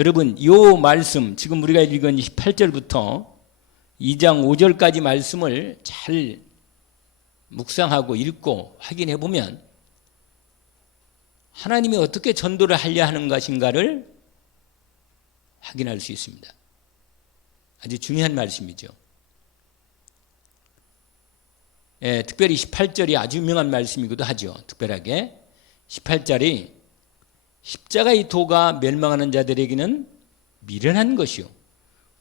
여러분, 이 말씀, 지금 우리가 읽은 18절부터 2장 5절까지 말씀을 잘 묵상하고 읽고 확인해 보면 하나님이 어떻게 전도를 하려 하는 것인가를 확인할 수 있습니다. 아주 중요한 말씀이죠. 예, 특별히 18절이 아주 유명한 말씀이기도 하죠. 특별하게 18절이 십자가의 도가 멸망하는 자들에게는 미련한 것이요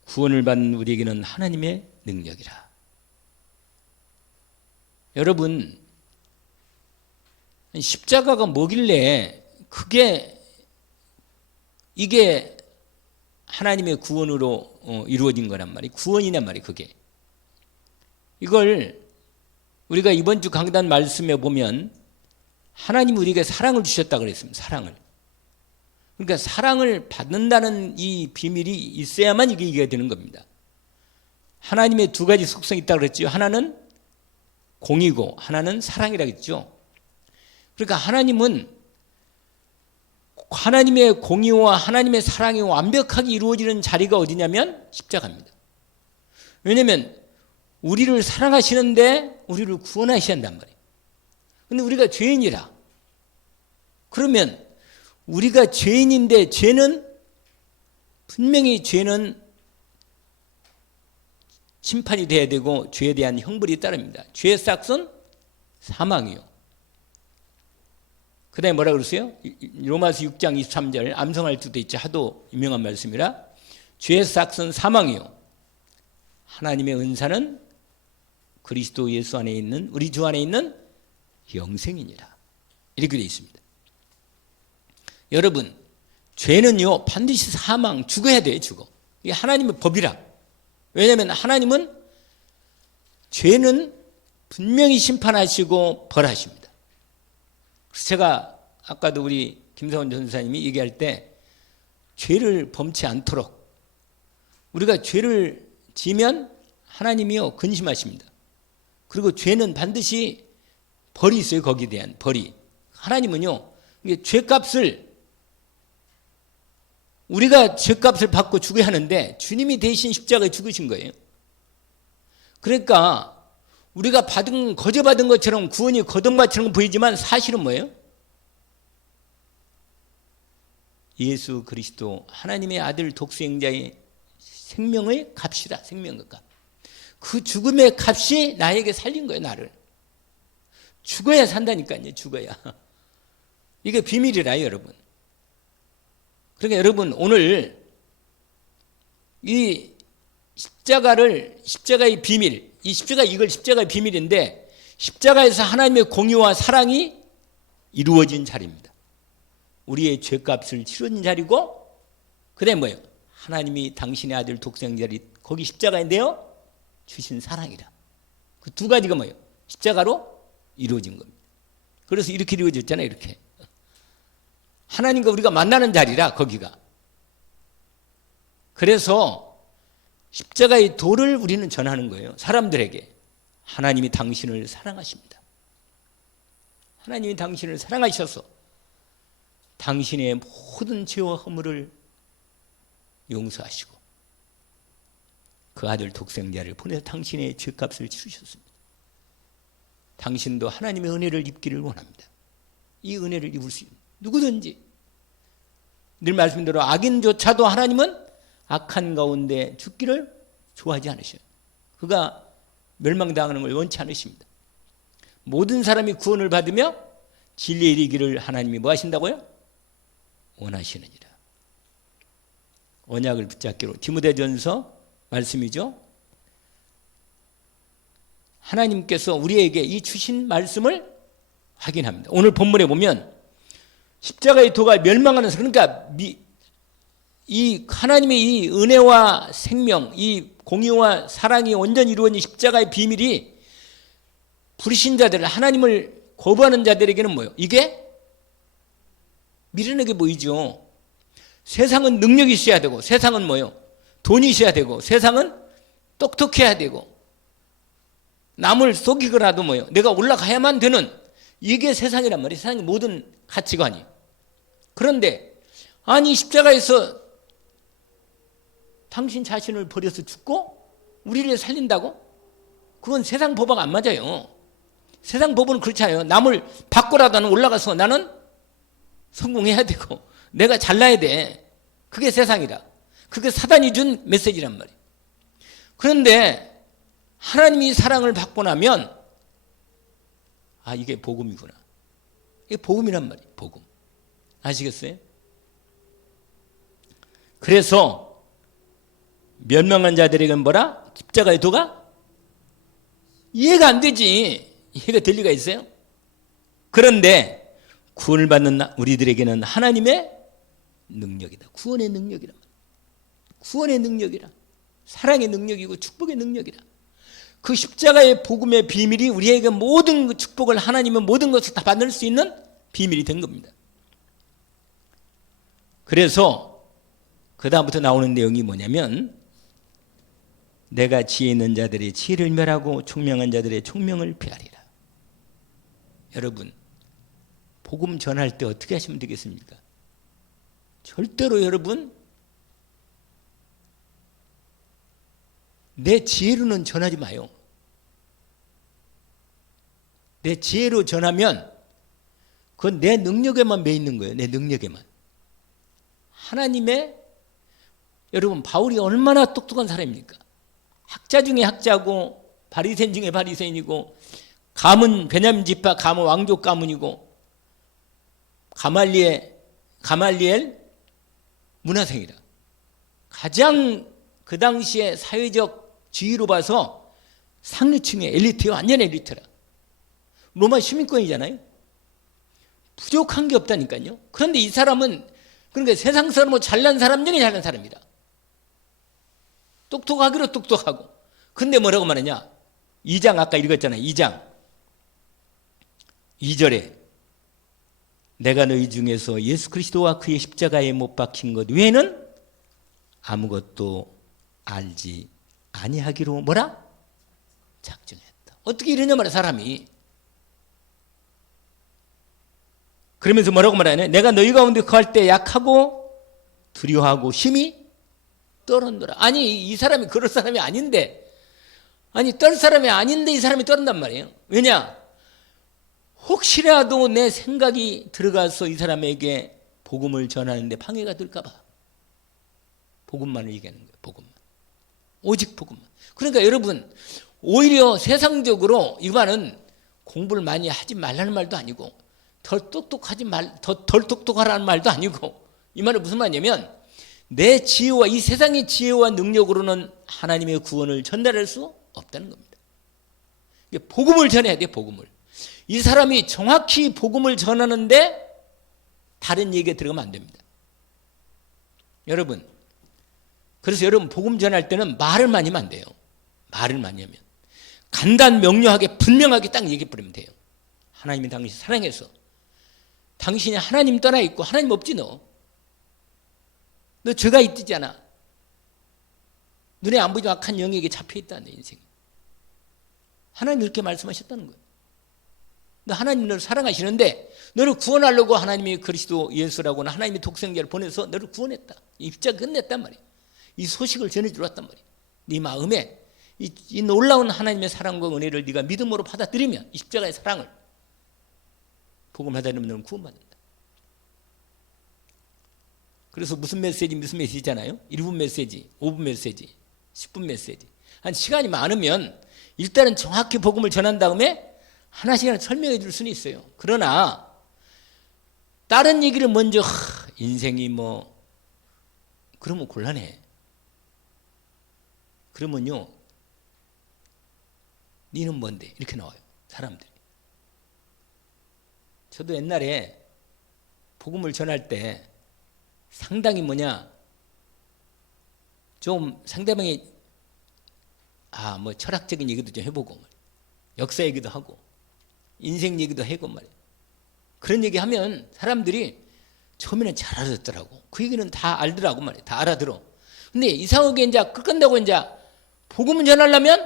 구원을 받는 우리에게는 하나님의 능력이라. 여러분, 십자가가 뭐길래 이게 하나님의 구원으로 이루어진 거란 말이에요. 구원이란 말이에요. 그게. 이걸 우리가 이번 주 강단 말씀에 보면 하나님이 우리에게 사랑을 주셨다고 그랬습니다. 사랑을. 그러니까 사랑을 받는다는 이 비밀이 있어야만 이게 되는 겁니다. 하나님의 두 가지 속성이 있다고 그랬죠. 하나는 공이고 하나는 사랑이라고 했죠. 그러니까 하나님은 하나님의 공의와 하나님의 사랑이 완벽하게 이루어지는 자리가 어디냐면 십자가입니다. 왜냐하면 우리를 사랑하시는데 우리를 구원하셔야 한단 말이에요. 그런데 우리가 죄인이라. 그러면 우리가 죄인인데 분명히 죄는 심판이 돼야 되고 죄에 대한 형벌이 따릅니다. 죄의 삭은 사망이요. 그 다음에 뭐라 그랬어요? 로마서 6장 23절 암송할 때도 있죠. 하도 유명한 말씀이라 죄의 삭은 사망이요 하나님의 은사는 그리스도 예수 안에 있는 우리 주 안에 있는 영생이니라. 이렇게 되어 있습니다. 여러분, 죄는요 반드시 사망, 죽어야 돼요. 죽어. 이게 하나님의 법이라. 왜냐하면 하나님은 죄는 분명히 심판하시고 벌하십니다. 그래서 제가 아까도 우리 김사원 전사님이 얘기할 때 죄를 범치 않도록 우리가 죄를 지면 하나님이요 근심하십니다. 그리고 죄는 반드시 벌이 있어요. 거기에 대한 벌이. 하나님은요 이게 죄값을 우리가 죄값을 받고 죽어야 하는데 주님이 대신 십자가에 죽으신 거예요. 그러니까 우리가 거저받은 것처럼 구원이 거듭받처럼 보이지만 사실은 뭐예요? 예수 그리스도 하나님의 아들 독생자의 생명의 값이다. 생명의 값. 그 죽음의 값이 나에게 살린 거예요. 나를. 죽어야 산다니까요. 죽어야. 이게 비밀이라 여러분. 그러니까 여러분 오늘 이 십자가의 비밀, 이걸 십자가의 비밀인데 십자가에서 하나님의 공의와 사랑이 이루어진 자리입니다. 우리의 죄값을 치른 자리고 그다음에 뭐예요? 하나님이 당신의 아들 독생자를 거기 십자가인데요 주신 사랑이라. 그 두 가지가 뭐예요? 십자가로 이루어진 겁니다. 그래서 이렇게 이루어졌잖아요. 이렇게. 하나님과 우리가 만나는 자리라 거기가. 그래서 십자가의 도를 우리는 전하는 거예요. 사람들에게. 하나님이 당신을 사랑하십니다. 하나님이 당신을 사랑하셔서 당신의 모든 죄와 허물을 용서하시고 그 아들 독생자를 보내서 당신의 죄값을 치르셨습니다. 당신도 하나님의 은혜를 입기를 원합니다. 이 은혜를 입을 수 있는 누구든지 늘 말씀드린 대로 악인조차도 하나님은 악한 가운데 죽기를 좋아하지 않으셔요. 그가 멸망당하는 걸 원치 않으십니다. 모든 사람이 구원을 받으며 진리에 이르기를 하나님이 뭐 하신다고요? 원하시느니라. 언약을 붙잡기로 디모데전서 말씀이죠. 하나님께서 우리에게 이 주신 말씀을 확인합니다. 오늘 본문에 보면 십자가의 도가 멸망하는 그러니까 이 하나님의 이 은혜와 생명, 이 공의와 사랑이 온전히 이루어진 십자가의 비밀이 불신자들, 하나님을 거부하는 자들에게는 뭐예요? 이게 미련하게 보이죠. 세상은 능력이 있어야 되고 세상은 뭐예요? 돈이 있어야 되고 세상은 똑똑해야 되고 남을 속이거라도 뭐예요? 내가 올라가야만 되는 이게 세상이란 말이에요. 세상의 모든 가치관이. 그런데 아니 십자가에서 당신 자신을 버려서 죽고 우리를 살린다고? 그건 세상 법하고 안 맞아요. 세상 법은 그렇지 않아요. 남을 바꾸라도 올라가서 나는 성공해야 되고 내가 잘나야 돼. 그게 세상이라. 그게 사단이 준 메시지란 말이에요. 그런데 하나님이 사랑을 받고 나면 아, 이게 복음이구나. 이게 복음이란 말이에요. 복음. 아시겠어요? 그래서 멸망한 자들에게는 뭐라? 십자가의 도가? 이해가 안 되지. 이해가 될 리가 있어요? 그런데 구원을 받는 우리들에게는 하나님의 능력이다. 구원의 능력이란 말이에요. 구원의 능력이라. 사랑의 능력이고 축복의 능력이라. 그 십자가의 복음의 비밀이 우리에게 모든 그 축복을 하나님은 모든 것을 다 받을 수 있는 비밀이 된 겁니다. 그래서 그 다음부터 나오는 내용이 뭐냐면 내가 지혜 있는 자들의 지혜를 멸하고 총명한 자들의 총명을 폐하리라. 여러분 복음 전할 때 어떻게 하시면 되겠습니까? 절대로 여러분 내 지혜로는 전하지 마요. 내 지혜로 전하면 그건 내 능력에만 매 있는 거예요. 내 능력에만. 하나님의 여러분 바울이 얼마나 똑똑한 사람입니까? 학자 중에 학자고 바리새인 중에 바리새인이고 가문 베냐민 지파 가문 왕족 가문이고 가말리엘 문화생이라. 가장 그 당시에 사회적 지위로 봐서 상류층의 엘리트요. 완전 엘리트라. 로마 시민권이잖아요. 부족한 게 없다니까요. 그런데 이 사람은 그러니까 세상 사람은 잘난 사람 중에 잘난 사람이다. 똑똑하기로 똑똑하고. 근데 뭐라고 말하냐? 2장 아까 읽었잖아요. 2장 2절에 내가 너희 중에서 예수 그리스도와 그의 십자가에 못 박힌 것 외에는 아무것도 알지 아니하기로 뭐라? 작정했다. 어떻게 이러냐 말이야 사람이. 그러면서 뭐라고 말하냐? 내가 너희 가운데 거할 때 약하고 두려워하고 힘이 떨었노라. 아니 이 사람이 그럴 사람이 아닌데 아니 떨 사람이 아닌데 이 사람이 떨었단 말이에요. 왜냐? 혹시라도 내 생각이 들어가서 이 사람에게 복음을 전하는데 방해가 될까 봐 복음만을 얘기하는 거예요. 복음만. 오직 복음만. 그러니까 여러분 오히려 세상적으로 이거는 공부를 많이 하지 말라는 말도 아니고 덜 똑똑하라는 말도 아니고 이 말은 무슨 말이냐면 내 지혜와 이 세상의 지혜와 능력으로는 하나님의 구원을 전달할 수 없다는 겁니다. 복음을 전해야 돼. 복음을. 이 사람이 정확히 복음을 전하는데 다른 얘기가 들어가면 안 됩니다. 여러분 그래서 여러분 복음 전할 때는 말을 많이 하면 안 돼요. 말을 많이 하면 간단 명료하게 분명하게 딱 얘기해 버리면 돼요. 하나님이 당신 사랑해서 당신이 하나님 떠나 있고 하나님 없지 너 죄가 있잖아. 눈에 안 보이는 악한 영에게 잡혀 있다 내 인생이. 하나님 이렇게 말씀하셨다는 거예요. 너 하나님 너를 사랑하시는데 너를 구원하려고 하나님이 그리스도 예수라고는 하나님의 독생자를 보내서 너를 구원했다. 이 십자가 끝냈단 말이에요. 이 소식을 전해주러 왔단 말이에요. 네 마음에 이 놀라운 하나님의 사랑과 은혜를 네가 믿음으로 받아들이면 이 십자가의 사랑을 복음 받아들이면 너는 구원받는다. 그래서 무슨 메시지잖아요. 1분 메시지, 5분 메시지, 10분 메시지. 한 시간이 많으면 일단은 정확히 복음을 전한 다음에 하나씩 설명해 줄 수는 있어요. 그러나 다른 얘기를 먼저 인생이 뭐 그러면 곤란해. 그러면요 니는 뭔데? 이렇게 나와요. 사람들이. 저도 옛날에 복음을 전할 때 상당히 좀 상대방이 뭐 철학적인 얘기도 좀 해보고 역사 얘기도 하고 인생 얘기도 하고 말이에요. 그런 얘기하면 사람들이 처음에는 잘 알아듣더라고. 그 얘기는 다 알더라고 말이에요. 다 알아들어. 근데 이상하게 이제 끝간다고 이제 복음을 전하려면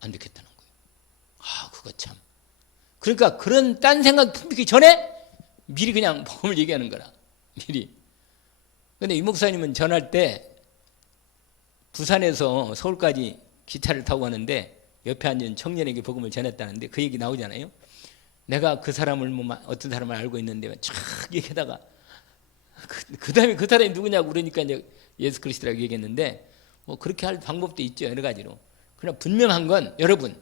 안 듣겠다는 거예요. 그거 참. 그러니까 그런 딴 생각 품기 전에 미리 그냥 복음을 얘기하는 거라. 미리. 근데 이 목사님은 전할 때 부산에서 서울까지 기차를 타고 가는데 옆에 앉은 청년에게 복음을 전했다는데 그 얘기 나오잖아요. 내가 그 사람을 어떤 사람을 알고 있는데 쫙 얘기하다가 그 다음에 그 사람이 누구냐고 그러니까 이제 예수 그리스도라고 얘기했는데 뭐 그렇게 할 방법도 있죠. 여러 가지로. 그러나 분명한 건 여러분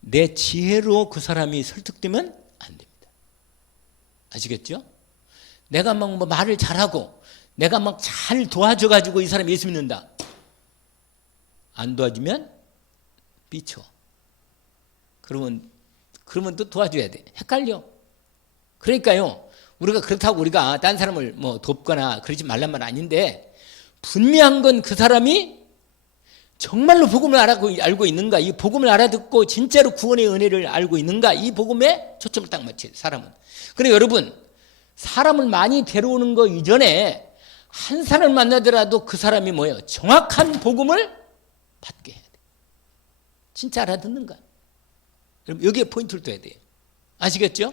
내 지혜로 그 사람이 설득되면 안 됩니다. 아시겠죠? 내가 막 뭐 말을 잘하고 내가 막 잘 도와줘가지고 이 사람이 예수 믿는다. 안 도와주면 삐쳐. 그러면 또 도와줘야 돼. 헷갈려. 그러니까요. 우리가 그렇다고 우리가 딴 사람을 뭐 돕거나 그러지 말란 말 아닌데 분명한 건 그 사람이 정말로 복음을 알고 있는가, 이 복음을 알아듣고 진짜로 구원의 은혜를 알고 있는가, 이 복음에 초점을 딱 맞춰요. 사람은. 그래 여러분 사람을 많이 데려오는 거 이전에 한 사람을 만나더라도 그 사람이 뭐예요? 정확한 복음을 받게 해야 돼. 진짜 알아듣는가? 여러분 여기에 포인트를 둬야 돼요. 아시겠죠?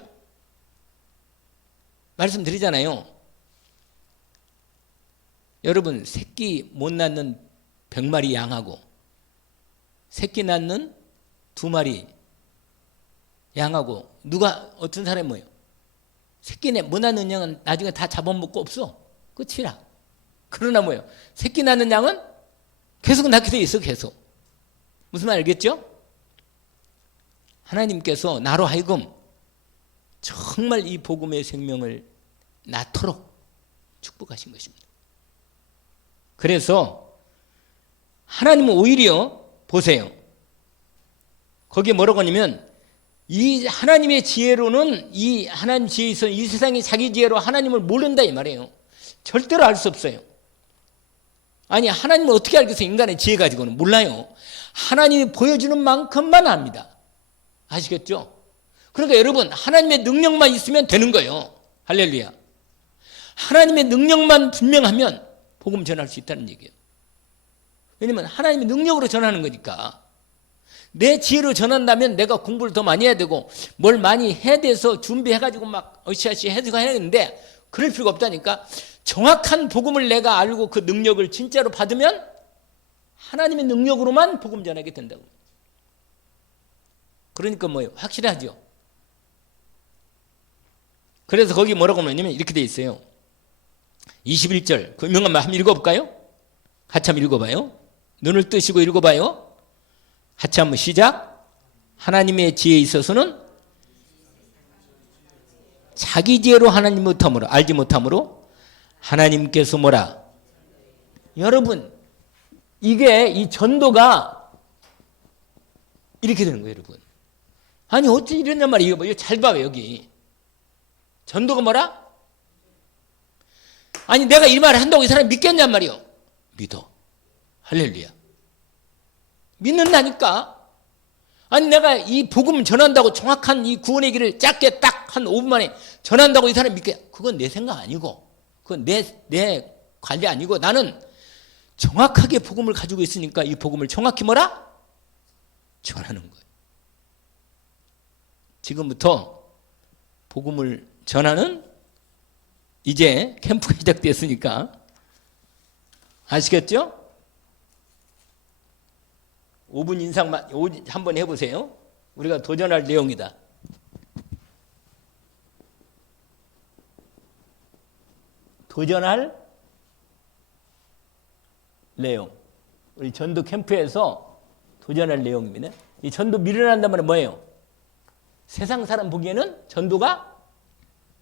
말씀드리잖아요. 여러분 새끼 못 낳는 100마리 양하고 새끼 낳는 2마리 양하고 누가 어떤 사람이 뭐예요? 새끼 못 낳는 양은 나중에 다 잡아먹고 없어. 끝이라. 그러나 뭐예요? 새끼 낳는 양은 계속 낳게 돼 있어. 계속. 무슨 말 알겠죠? 하나님께서 나로 하여금 정말 이 복음의 생명을 낳도록 축복하신 것입니다. 그래서 하나님은 오히려 보세요. 거기에 뭐라고 하냐면 이 하나님의 지혜로는 이 하나님 지혜에 있어 이 세상이 자기 지혜로 하나님을 모른다 이 말이에요. 절대로 알 수 없어요. 아니 하나님을 어떻게 알겠어요? 인간의 지혜 가지고는 몰라요. 하나님이 보여주는 만큼만 압니다. 아시겠죠? 그러니까 여러분 하나님의 능력만 있으면 되는 거예요. 할렐루야. 하나님의 능력만 분명하면 복음 전할 수 있다는 얘기예요. 왜냐면 하나님의 능력으로 전하는 거니까. 내 지혜로 전한다면 내가 공부를 더 많이 해야 되고 뭘 많이 해야 돼서 준비해가지고 막 어시아시 해야 되는데 그럴 필요가 없다니까. 정확한 복음을 내가 알고 그 능력을 진짜로 받으면 하나님의 능력으로만 복음 전하게 된다고. 그러니까 뭐예요? 확실하죠. 그래서 거기 뭐라고 하냐면 이렇게 돼 있어요. 21절 그 유명한 말 한번 읽어볼까요? 같이 한번 읽어봐요. 눈을 뜨시고 읽어봐요. 같이 한번 시작. 하나님의 지혜에 있어서는 자기 지혜로 하나님 못함으로 알지 못함으로 하나님께서 뭐라. 여러분 이게 이 전도가 이렇게 되는 거예요. 여러분 아니 어떻게 이랬냔 말이에요. 이거 잘 봐요. 여기 전도가 뭐라? 아니 내가 이 말을 한다고 이 사람이 믿겠냔 말이에요. 믿어. 할렐루야. 믿는다니까. 아니 내가 이 복음 전한다고 정확한 이 구원의 길을 짧게 딱 한 5분 만에 전한다고 이 사람이 믿게. 그건 내 생각 아니고 그건 내 관리 아니고 나는 정확하게 복음을 가지고 있으니까 이 복음을 정확히 뭐라? 전하는 거예요. 지금부터 복음을 전하는 이제 캠프가 시작됐으니까 아시겠죠? 5분 인상만 한번 해보세요. 우리가 도전할 내용이다. 도전할 내용. 우리 전도 캠프에서 도전할 내용입니다. 이 전도 미련한다면 뭐예요? 세상 사람 보기에는 전도가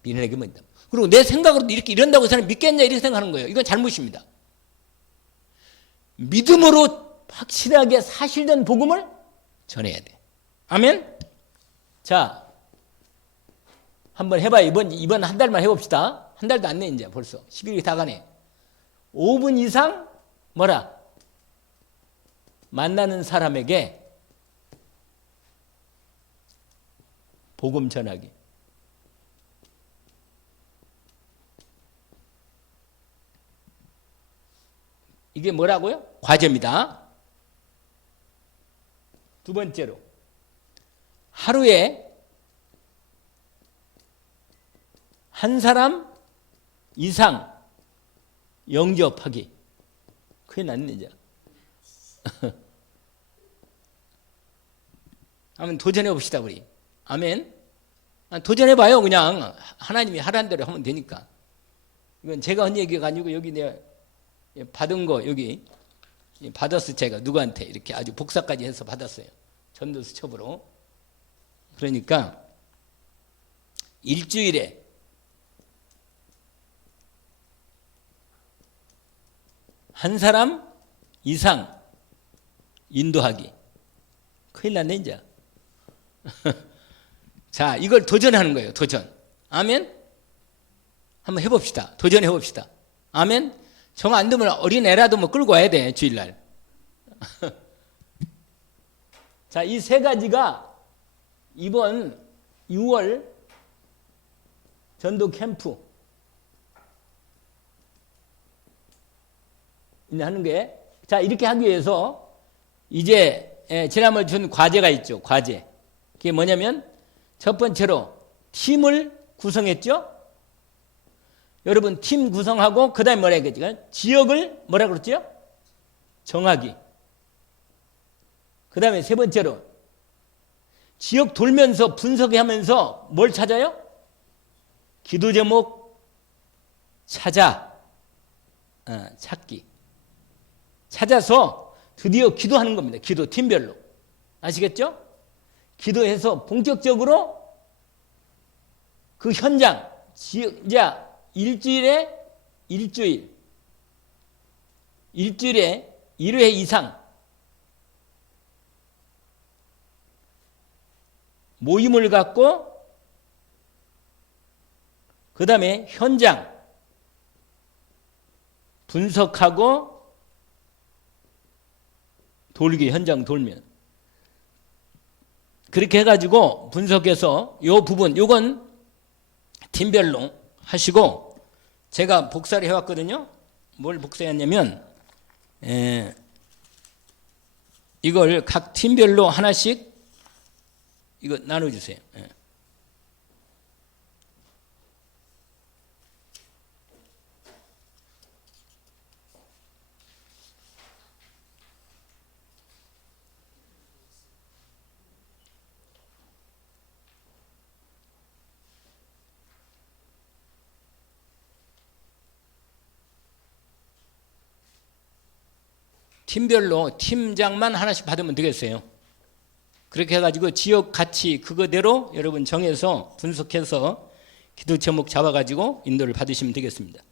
미련하게 보인다. 그리고 내 생각으로 이렇게 이런다고 사람이 믿겠냐 이렇게 생각하는 거예요. 이건 잘못입니다. 믿음으로 확실하게 사실된 복음을 전해야 돼. 아멘? 자, 한번 해봐요. 이번 한 달만 해봅시다. 한 달도 안 내, 이제 벌써. 11일이 다 가네. 5분 이상, 뭐라? 만나는 사람에게 복음 전하기. 이게 뭐라고요? 과제입니다. 두 번째로 하루에 한 사람 이상 영접하기. 큰일 났네 이제. 한번 도전해 봅시다 우리. 아멘. 도전해 봐요. 그냥 하나님이 하라는 대로 하면 되니까. 이건 제가 한 얘기가 아니고 여기 내가 받은 거 여기 받았어요. 제가 누구한테 이렇게 아주 복사까지 해서 받았어요. 전도 수첩으로. 그러니까 일주일에 한 사람 이상 인도하기. 큰일 났네 이제. 자, 이걸 도전하는 거예요. 도전. 아멘. 한번 해봅시다. 도전해 봅시다. 아멘. 정 안 되면 어린애라도 뭐 끌고 와야 돼. 주일날. 자, 이 세 가지가 이번 6월 전도 캠프 하는 게, 자, 이렇게 하기 위해서 이제 지난번에 준 과제가 있죠. 과제. 그게 뭐냐면 첫 번째로 팀을 구성했죠. 여러분 팀 구성하고 그 다음에 뭐라 했겠죠? 지역을 뭐라 그랬죠? 정하기. 그 다음에 세 번째로 지역 돌면서 분석하면서 뭘 찾아요? 기도 제목 찾기. 찾아서 드디어 기도하는 겁니다. 기도 팀별로. 아시겠죠? 기도해서 본격적으로 그 현장, 이제 일주일에 1회 이상 모임을 갖고 그 다음에 현장 분석하고 돌기, 현장 돌면 그렇게 해가지고 분석해서 요 부분, 요건 팀별로 하시고 제가 복사를 해왔거든요. 뭘 복사했냐면 이걸 각 팀별로 하나씩 이거 나눠주세요. 팀별로 팀장만 하나씩 받으면 되겠어요. 그렇게 해가지고 지역 가치 그거대로 여러분 정해서 분석해서 기도 제목 잡아가지고 인도를 받으시면 되겠습니다.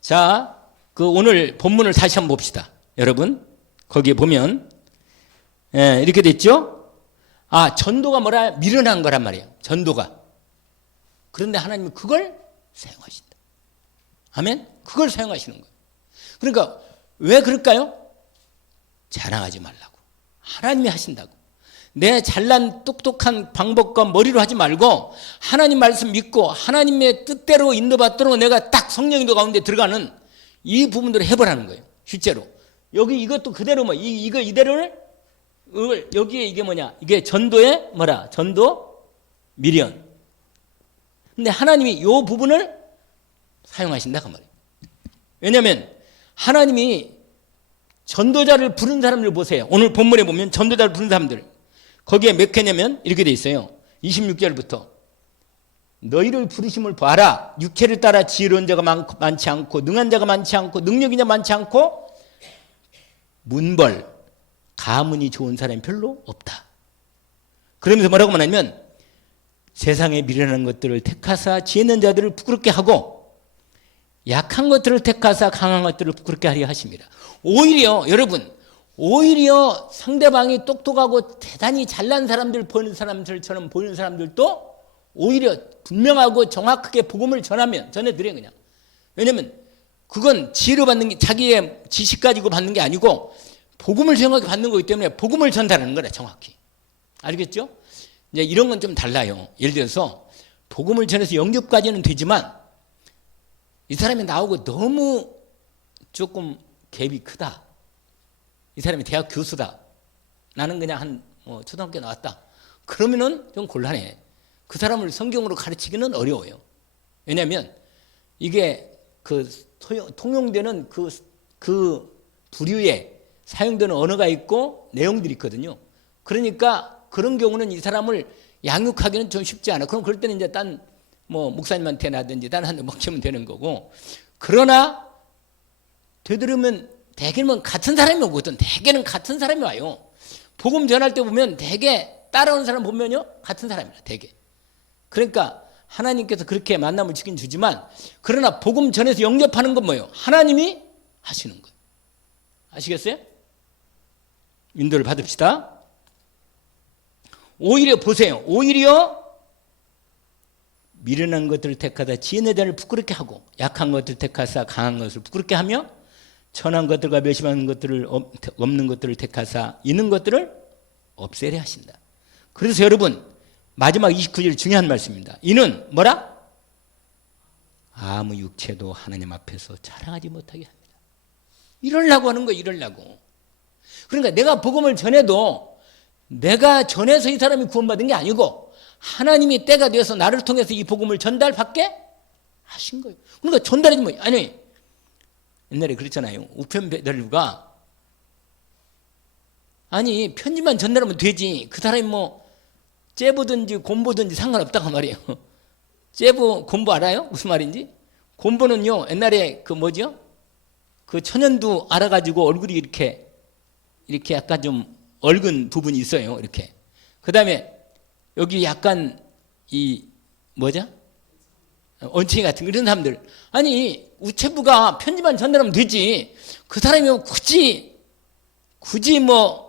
자, 그 오늘 본문을 다시 한번 봅시다. 여러분 거기에 보면 이렇게 됐죠? 아, 전도가 뭐라? 미련한 거란 말이에요. 전도가. 그런데 하나님은 그걸 사용하신다. 아멘? 그걸 사용하시는 거예요. 그러니까 왜 그럴까요? 자랑하지 말라고. 하나님이 하신다고. 내 잘난 똑똑한 방법과 머리로 하지 말고 하나님 말씀 믿고 하나님의 뜻대로 인도받도록 내가 딱 성령 인도 가운데 들어가는 이 부분들을 해보라는 거예요. 실제로. 여기 이것도 그대로 이거 이대로를 여기에 이게 뭐냐? 이게 전도의 뭐라? 전도 미련. 근데 하나님이 이 부분을 사용하신다 그 말이에요. 왜냐하면 하나님이 전도자를 부른 사람들 보세요. 오늘 본문에 보면 전도자를 부른 사람들 거기에 몇 개냐면 이렇게 돼 있어요. 26절부터 너희를 부르심을 봐라. 육체를 따라 지혜로운 자가 많지 않고 능한 자가 많지 않고 능력이 많지 않고 문벌 가문이 좋은 사람이 별로 없다. 그러면서 뭐라고 말하냐면 세상에 미련한 것들을 택하사 지혜 있는 자들을 부끄럽게 하고 약한 것들을 택하사 강한 것들을 부끄럽게 하려 하십니다. 오히려 여러분 오히려 상대방이 똑똑하고 대단히 잘난 사람들 보이는 사람들처럼 보이는 사람들도 오히려 분명하고 정확하게 복음을 전해드려요. 그냥. 왜냐면 그건 지혜로 받는 게 자기의 지식 가지고 받는 게 아니고 복음을 정확히 받는 거기 때문에 복음을 전달하는 거라 정확히. 알겠죠? 이제 이런 건 좀 달라요. 예를 들어서 복음을 전해서 영접까지는 되지만 이 사람이 나오고 너무 조금 갭이 크다. 이 사람이 대학 교수다. 나는 그냥 초등학교 나왔다. 그러면은 좀 곤란해. 그 사람을 성경으로 가르치기는 어려워요. 왜냐하면 이게 통용되는 그 부류에 사용되는 언어가 있고 내용들이 있거든요. 그러니까 그런 경우는 이 사람을 양육하기는 좀 쉽지 않아. 그럼 그럴 때는 이제 목사님한테나든지 다른 한테 먹히면 되는 거고. 그러나 되도록이면 대개는 같은 사람이 오거든. 대개는 같은 사람이 와요. 복음 전할 때 보면 대개 따라오는 사람 보면요 같은 사람이라 대개. 그러니까 하나님께서 그렇게 만남을 주긴 주지만, 그러나 복음 전해서 영접하는 건 뭐예요? 하나님이 하시는 거예요. 아시겠어요? 인도를 받읍시다. 오히려 보세요. 오히려 미련한 것들을 택하다 지혜의 자를 부끄럽게 하고, 약한 것들을 택하사 강한 것을 부끄럽게 하며, 천한 것들과 멸시하는 것들을 없는 것들을 택하사 있는 것들을 없애려 하신다. 그래서 여러분 마지막 29절 중요한 말씀입니다. 이는 뭐라? 아무 육체도 하나님 앞에서 자랑하지 못하게 합니다. 이러려고 하는 거예요. 이러려고. 그러니까 내가 복음을 전해도 내가 전해서 이 사람이 구원받은 게 아니고 하나님이 때가 되어서 나를 통해서 이 복음을 전달받게 하신 거예요. 그러니까 전달하지 뭐. 아니 옛날에 그랬잖아요. 우편 배달부가 아니 편지만 전달하면 되지. 그 사람이 뭐 째보든지 곰보든지 상관없다고 말이에요. 째보 곰보 알아요? 무슨 말인지? 곰보는요 옛날에 그 뭐죠? 그 천연두 알아가지고 얼굴이 이렇게 약간 좀 얼근 부분이 있어요. 이렇게. 그 다음에 여기 약간 이 뭐죠? 언챙이 같은 이런 사람들. 아니 우체부가 편지만 전달하면 되지. 그 사람이 굳이 뭐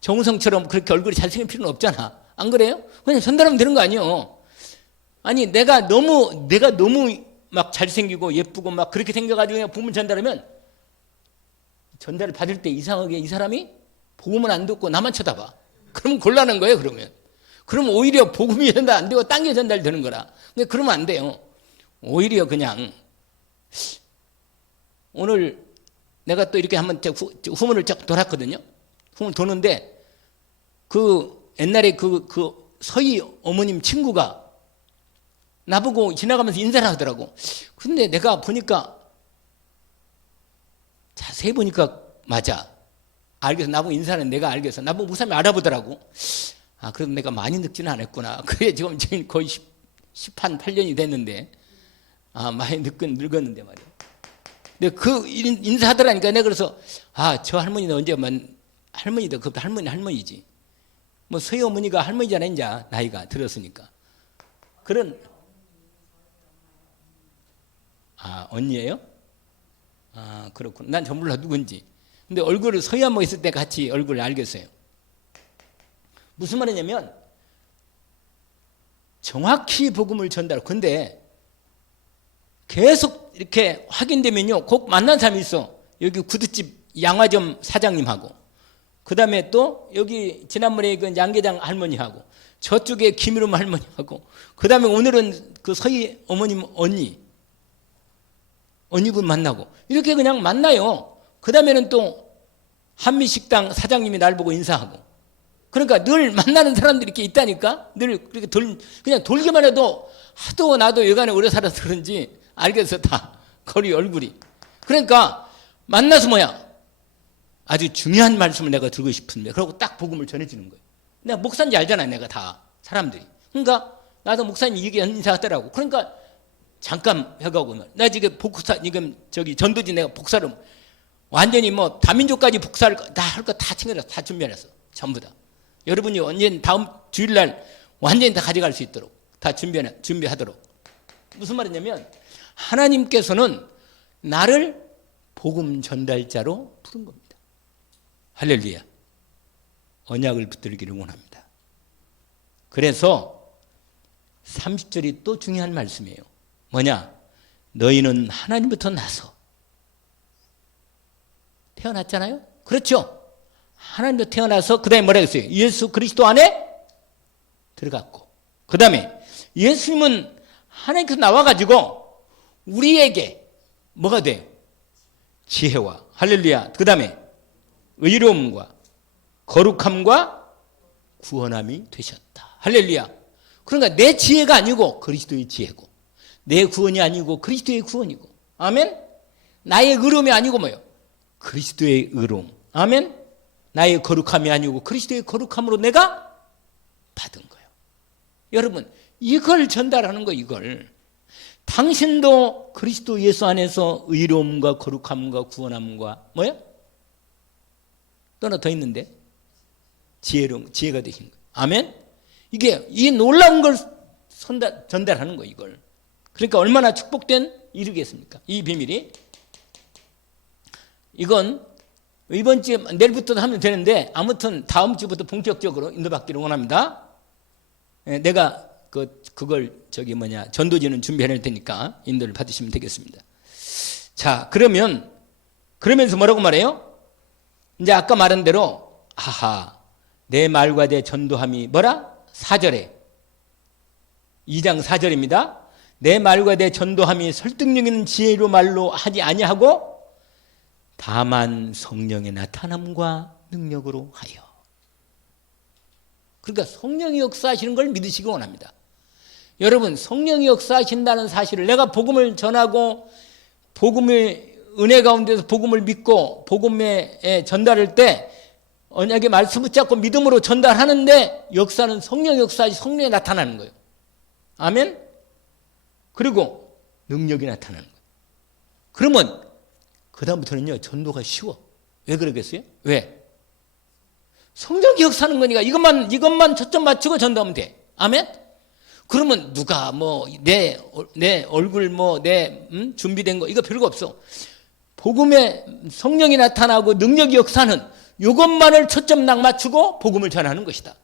정우성처럼 그렇게 얼굴이 잘생길 필요는 없잖아. 안 그래요? 그냥 전달하면 되는 거 아니에요. 아니 내가 너무 막 잘생기고 예쁘고 막 그렇게 생겨가지고 그냥 복음을 전달하면 전달을 받을 때 이상하게 이 사람이 복음을 안 듣고 나만 쳐다봐. 그러면 곤란한 거예요. 그러면 오히려 복음이 전달 안 되고 딴 게 전달되는 거라. 근데 그러면 안 돼요. 오히려 그냥 오늘 내가 또 이렇게 한번 후문을 쫙 돌았거든요. 후문 도는데 그 옛날에 그 서희 어머님 친구가 나보고 지나가면서 인사를 하더라고. 근데 내가 보니까 자세히 보니까 맞아. 알겠어. 나보고 인사는 내가 알겠어. 나보고 목사님이 알아보더라고. 아, 그래도 내가 많이 늙지는 않았구나. 그래 지금 거의 18년이 됐는데 많이 늙었는데 말이야. 근데 그 인사하더라니까. 내가 그래서 저 할머니는 언제만 할머니다. 그것도 할머니지. 뭐 서희 어머니가 할머니잖아 이제 나이가 들었으니까. 그런 언니예요? 그렇군. 난 전 몰라 누군지. 근데 얼굴을 서희 한번 있을 때 같이 얼굴을 알겠어요. 무슨 말이냐면 정확히 복음을 전달. 근데 계속 이렇게 확인되면요, 꼭 만난 사람이 있어. 여기 구두집 양화점 사장님하고, 그 다음에 또 여기 지난번에 그 양계장 할머니하고, 저쪽에 김일음 할머니하고, 그 다음에 오늘은 그 서희 어머님 언니분 만나고, 이렇게 그냥 만나요. 그 다음에는 또 한미식당 사장님이 날 보고 인사하고. 그러니까 늘 만나는 사람들이 이렇게 있다니까. 늘 그렇게 그냥 돌기만 해도 하도 나도 여간에 오래 살아서 그런지 알겠어 다 거리 얼굴이. 그러니까 만나서 뭐야 아주 중요한 말씀을 내가 들고 싶은데 그러고 딱 복음을 전해주는 거예요. 내가 목사인지 알잖아 내가 다 사람들이. 그러니까 나도 목사님 이게 인사하더라고. 그러니까 잠깐 해가고 나 지금 지금 전도지 내가 복사를 완전히 뭐 다민족까지 복사를 다 할 거 다 챙겨놨어. 다 준비해놨어. 전부 다. 여러분이 언제 다음 주일날 완전히 다 가져갈 수 있도록 다 준비하도록. 무슨 말이냐면 하나님께서는 나를 복음 전달자로 부른 겁니다. 할렐루야. 언약을 붙들기를 원합니다. 그래서 30절이 또 중요한 말씀이에요. 뭐냐? 너희는 하나님부터 나서 태어났잖아요. 그렇죠? 하나님부터 태어나서 그 다음에 뭐라 했어요? 예수 그리스도 안에 들어갔고, 그 다음에 예수님은 하나님께서 나와가지고 우리에게 뭐가 돼요? 지혜와 할렐루야. 그 다음에 의로움과 거룩함과 구원함이 되셨다. 할렐루야. 그러니까 내 지혜가 아니고 그리스도의 지혜고, 내 구원이 아니고 그리스도의 구원이고. 아멘. 나의 의로움이 아니고 뭐요? 그리스도의 의로움. 아멘. 나의 거룩함이 아니고 그리스도의 거룩함으로 내가 받은 거예요. 여러분, 이걸 전달하는 거. 이걸 당신도 그리스도 예수 안에서 의로움과 거룩함과 구원함과 뭐요? 또 하나 더 있는데 지혜가 되신 거예요. 아멘. 이게 이 놀라운 걸 전달하는 거. 이걸. 그러니까 얼마나 축복된 일이겠습니까? 이 비밀이. 이건 이번 주에 내일부터 하면 되는데 아무튼 다음 주부터 본격적으로 인도받기를 원합니다. 내가 그걸 전도지는 준비해낼 테니까 인도를 받으시면 되겠습니다. 자, 그러면서 뭐라고 말해요? 이제 아까 말한 대로 내 말과 내 전도함이 뭐라? 4절에 2장 4절입니다. 내 말과 내 전도함이 설득력 있는 지혜로 말로 하지 아니하고 다만 성령의 나타남과 능력으로 하여. 그러니까 성령이 역사하시는 걸 믿으시기 원합니다. 여러분, 성령이 역사하신다는 사실을 내가 복음을 전하고 복음의 은혜 가운데서 복음을 믿고 복음에 전달할 때 언약의 말씀 붙잡고 믿음으로 전달하는데 역사는 성령 역사하시 성령이 나타나는 거예요. 아멘. 그리고 능력이 나타나는 거예요. 그러면 그 다음부터는요 전도가 쉬워. 왜 그러겠어요? 왜? 성령이 역사하는 거니까 이것만 초점 맞추고 전도하면 돼. 아멘. 그러면 누가 내 얼굴 준비된 거 이거 별거 없어. 복음에 성령이 나타나고 능력이 역사하는 이것만을 초점 딱 맞추고 복음을 전하는 것이다.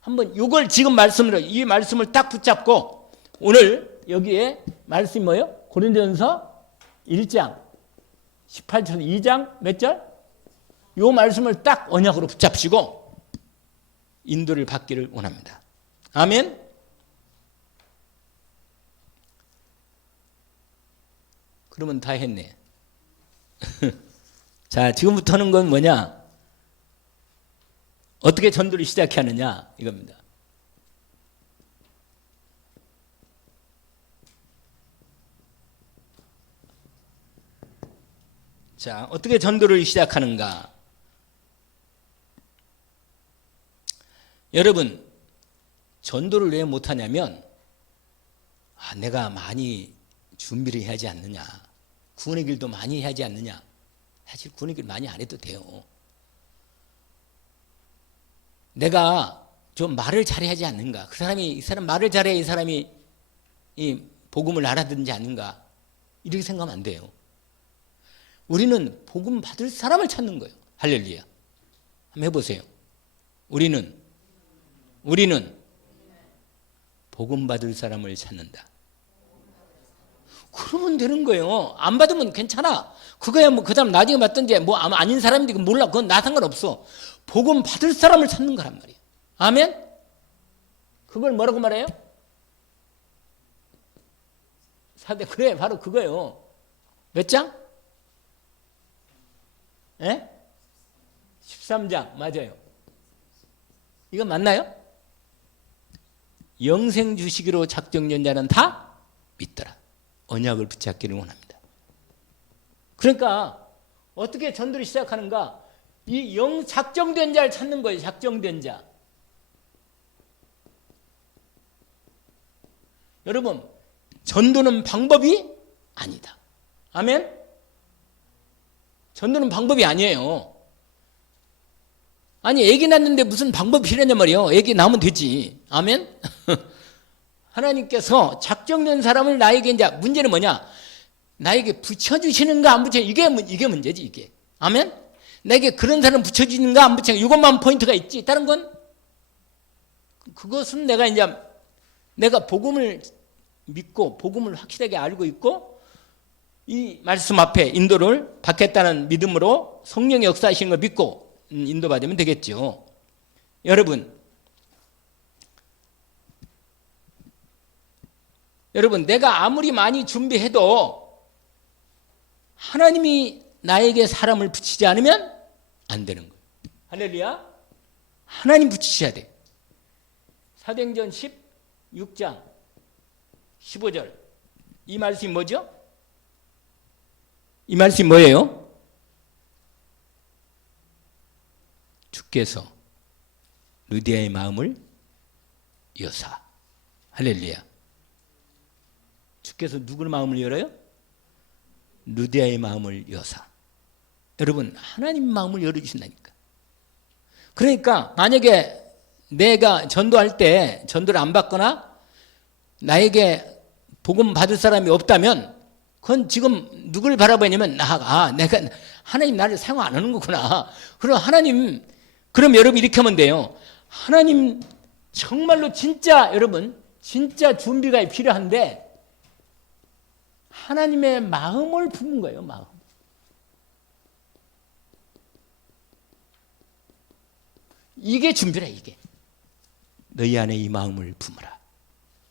한번 이걸 지금 이 말씀을 딱 붙잡고 오늘 여기에 말씀이 뭐예요? 고린도전서 1장 18절 2장 몇 절? 이 말씀을 딱 언약으로 붙잡시고 인도를 받기를 원합니다. 아멘. 그러면 다 했네. 자, 지금부터 하는 건 뭐냐? 어떻게 전도를 시작하느냐 이겁니다. 자, 어떻게 전도를 시작하는가? 여러분, 전도를 왜 못하냐면 내가 많이 준비를 해야 하지 않느냐, 구원의 길도 많이 해야 하지 않느냐. 사실 구원의 길 많이 안 해도 돼요. 내가 좀 말을 잘해야 하지 않는가, 이 사람 말을 잘해야 이 사람이 이 복음을 알아듣는지 않는가, 이렇게 생각하면 안 돼요. 우리는 복음 받을 사람을 찾는 거예요. 할렐루야. 한번 해보세요. 우리는 복음 받을 사람을 찾는다. 그러면 되는 거예요. 안 받으면 괜찮아. 그거야 그 사람 나중에 받든지 아닌 사람인데 몰라. 그건 나 상관없어. 복음 받을 사람을 찾는 거란 말이에요. 아멘? 그걸 뭐라고 말해요? 그래, 바로 그거예요. 몇 장? 13장 맞아요. 이거 맞나요? 영생 주시기로 작정된 자는 다 믿더라. 언약을 붙잡기를 원합니다. 그러니까 어떻게 전도를 시작하는가? 이 작정된 자를 찾는 거예요. 작정된 자. 여러분, 전도는 방법이 아니다. 아멘? 전도는 방법이 아니에요. 아니, 애기 낳는데 무슨 방법이 필요하냐 말이에요. 애기 낳으면 되지. 아멘? 하나님께서 작정된 사람을 나에게 이제 문제는 뭐냐? 나에게 붙여주시는가 안 붙여주시는가 이게 문제지 이게. 아멘? 나에게 그런 사람 붙여주시는가 안 붙여주시는가 이것만 포인트가 있지. 다른 건 그것은 내가 복음을 믿고 복음을 확실하게 알고 있고 이 말씀 앞에 인도를 받겠다는 믿음으로 성령의 역사하시는 걸 믿고 인도받으면 되겠죠. 여러분, 내가 아무리 많이 준비해도 하나님이 나에게 사람을 붙이지 않으면 안 되는 거예요. 할렐루야. 하나님 붙이셔야 돼. 사도행전 16장 15절 이 말씀이 뭐죠? 이 말씀이 뭐예요? 주께서 루디아의 마음을 여사. 할렐루야. 주께서 누구의 마음을 열어요? 루디아의 마음을 여사. 여러분, 하나님 마음을 열어주신다니까. 그러니까 만약에 내가 전도할 때 전도를 안 받거나 나에게 복음 받을 사람이 없다면 그건 지금 누굴 바라보냐면 내가 하나님 나를 사용 안 하는 거구나. 그럼 하나님, 그럼 여러분 이렇게 하면 돼요. 하나님 정말로 진짜 여러분 진짜 준비가 필요한데 하나님의 마음을 품은 거예요. 마음. 이게 준비라. 이게 너희 안에 이 마음을 품으라.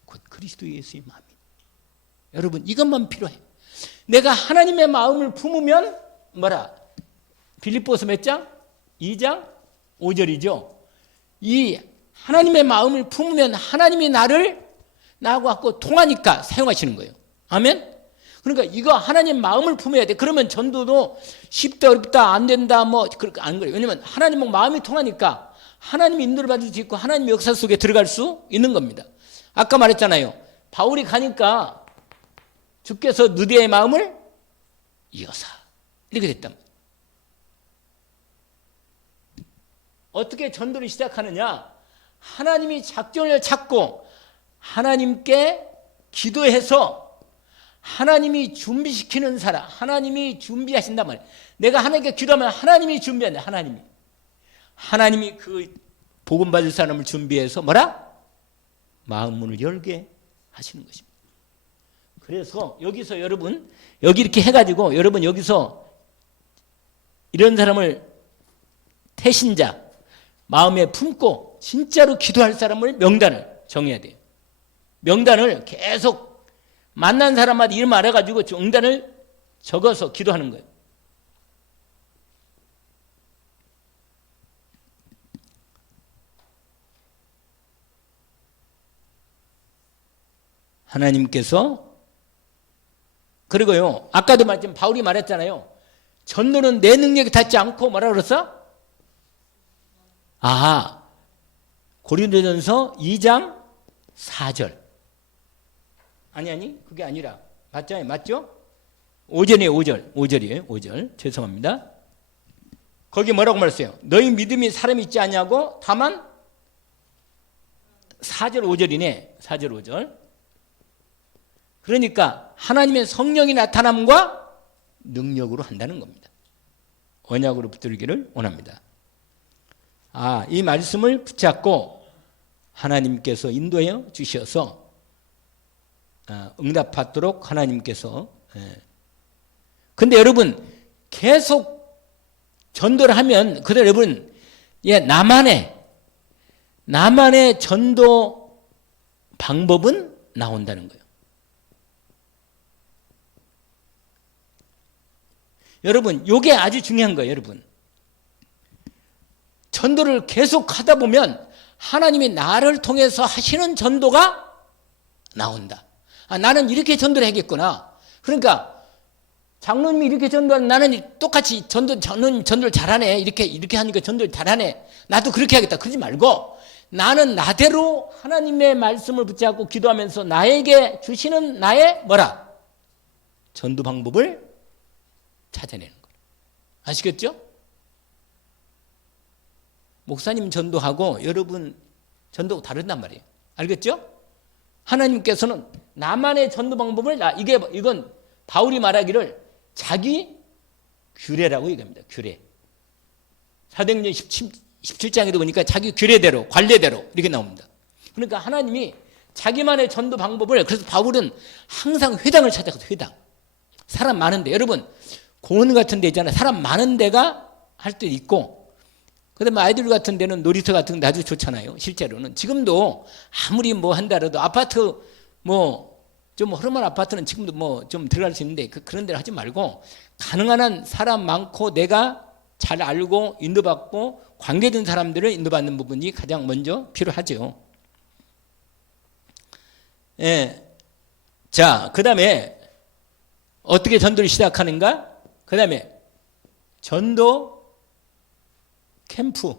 곧 그리스도 예수의 마음이. 여러분 이것만 필요해. 내가 하나님의 마음을 품으면 뭐라? 빌립보서 몇 장? 2장 5절이죠. 이 하나님의 마음을 품으면 하나님이 나하고 갖고 통하니까 사용하시는 거예요. 아멘? 그러니까 이거 하나님 마음을 품어야 돼. 그러면 전도도 쉽다 어렵다 안 된다 뭐 그렇게 안 그래요. 왜냐면 하나님은 마음이 통하니까 하나님의 인도를 받을 수 있고 하나님의 역사 속에 들어갈 수 있는 겁니다. 아까 말했잖아요. 바울이 가니까 주께서 누디의 마음을 이어사. 이렇게 됐단 말이에요. 어떻게 전도를 시작하느냐? 하나님이 작전을 찾고 하나님께 기도해서 하나님이 준비시키는 사람, 하나님이 준비하신단 말이에요. 내가 하나님께 기도하면 하나님이 준비한다. 하나님이 그 복음 받을 사람을 준비해서 뭐라? 마음 문을 열게 하시는 것입니다. 그래서 여기서 여러분 여기 이렇게 해가지고 여러분 여기서 이런 사람을 태신자 마음에 품고 진짜로 기도할 사람을 명단을 정해야 돼요. 명단을 계속 만난 사람마다 이름 알아가지고 명단을 적어서 기도하는 거예요. 하나님께서 그리고요 아까도 말했지만 바울이 말했잖아요. 전도는 내 능력이 닿지 않고 뭐라 그랬어? 고린도전서 2장 4절 아니 그게 아니라 맞죠? 5절이에요. 5절 죄송합니다. 거기 뭐라고 말했어요? 너희 믿음이 사람이 있지 않냐고 다만 4절 5절이네. 4절 5절. 그러니까 하나님의 성령이 나타남과 능력으로 한다는 겁니다. 언약으로 붙들기를 원합니다. 이 말씀을 붙잡고 하나님께서 인도해 주셔서 응답받도록 하나님께서 근데 여러분 계속 전도를 하면 그대로 여러분 나만의 전도 방법은 나온다는 거예요. 여러분 이게 아주 중요한 거예요. 여러분 전도를 계속 하다 보면 하나님이 나를 통해서 하시는 전도가 나온다. 나는 이렇게 전도를 해야겠구나. 그러니까 장로님이 이렇게 전도하는 나는 똑같이 저는 전도를 잘하네. 이렇게 하니까 전도를 잘하네. 나도 그렇게 하겠다. 그러지 말고 나는 나대로 하나님의 말씀을 붙잡고 기도하면서 나에게 주시는 나의 뭐라? 전도 방법을 찾아내는 거예요. 아시겠죠? 목사님 전도하고 여러분 전도가 다른단 말이에요. 알겠죠? 하나님께서는 나만의 전도 방법을 이건 바울이 말하기를 자기 규례라고 얘기합니다. 규례. 사도행전 17장에도 보니까 자기 규례대로 관례대로 이렇게 나옵니다. 그러니까 하나님이 자기만의 전도 방법을 그래서 바울은 항상 회당을 찾아가서 회당. 사람 많은데 여러분 공원 같은 데 있잖아요. 사람 많은 데가 할 때 있고 그다음에 아이들 같은 데는 놀이터 같은 데 아주 좋잖아요. 실제로는 지금도 아무리 뭐 한다라도 아파트 뭐 좀 허름한 아파트는 지금도 뭐 좀 들어갈 수 있는데 그런 데를 하지 말고 가능한 한 사람 많고 내가 잘 알고 인도받고 관계된 사람들을 인도받는 부분이 가장 먼저 필요하죠. 예. 자, 그 다음에 어떻게 전도를 시작하는가? 그 다음에 전도 캠프